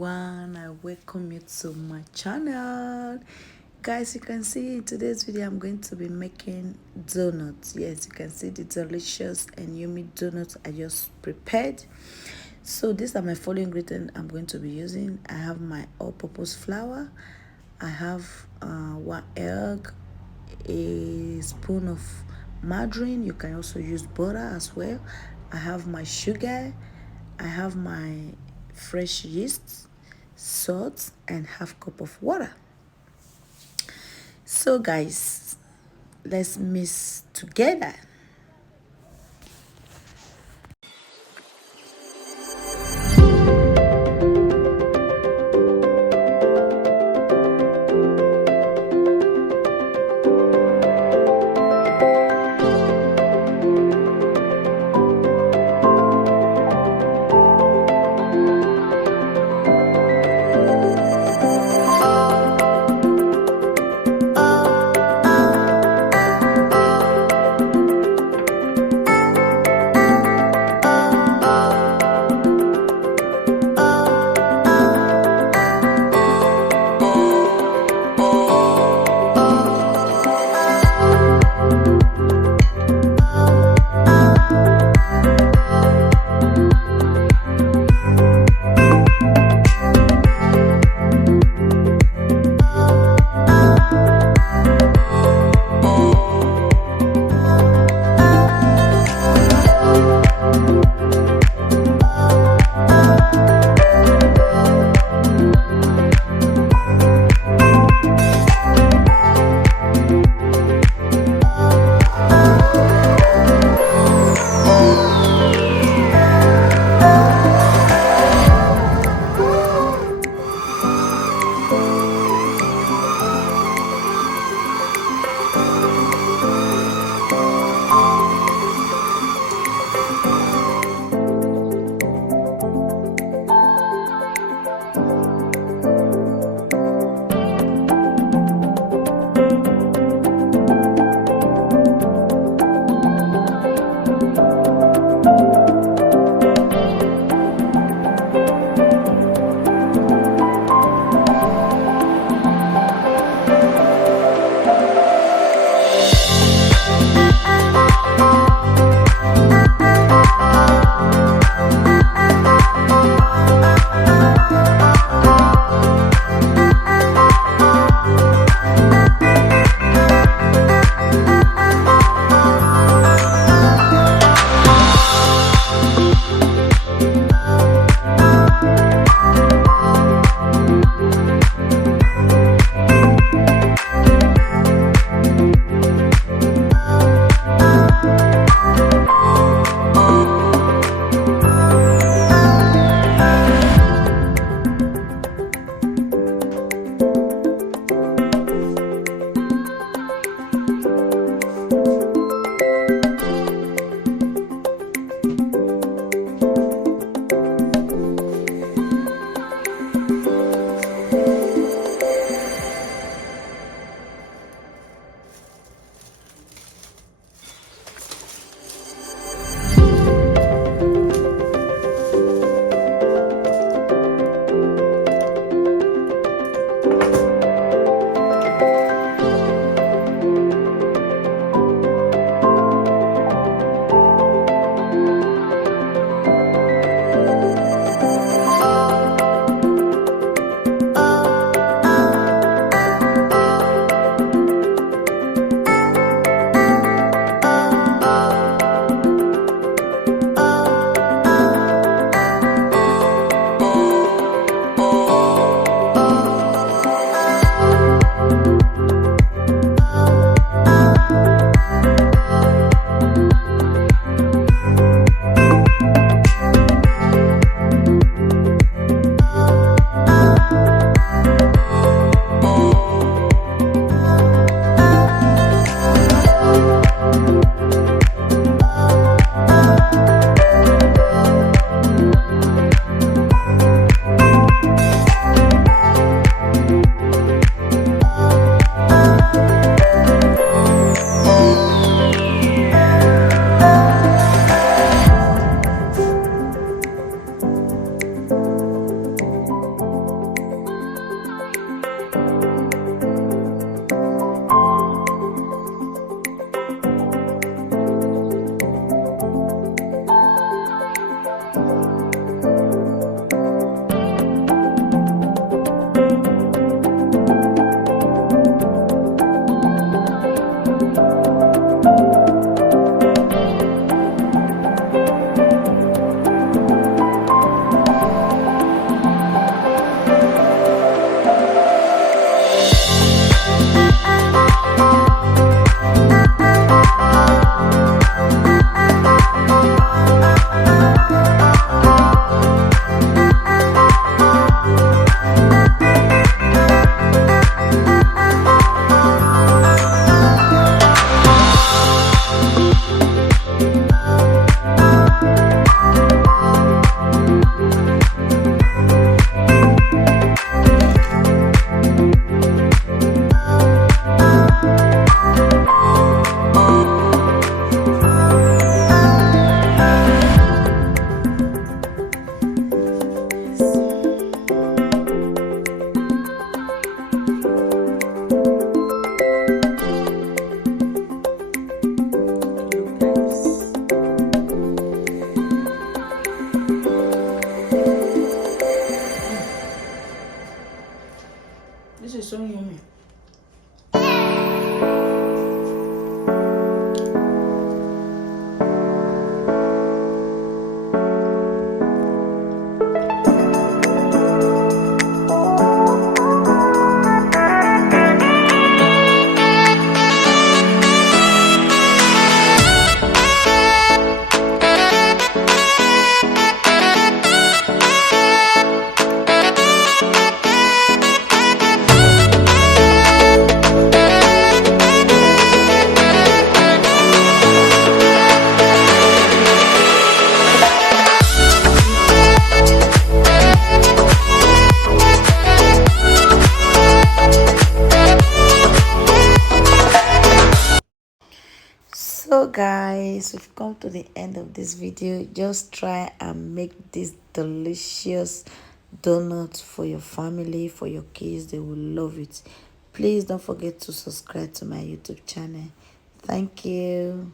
everyone, I welcome you to my channel. Guys, you can see in today's video I'm going to be making donuts. Yes, you can see the delicious and yummy donuts I just prepared. So these are my following ingredients I'm going to be using. I have my all-purpose flour, I have 1 egg, a spoon of margarine. You can also use butter as well. I have my sugar, I have my fresh yeast, salt, and half cup of water. So guys, let's mix together. This is so yummy. So guys, we've come to the end of this video. Just try and make this delicious donut for your family, for your kids. They will love it. Please don't forget to subscribe to my YouTube channel. Thank you.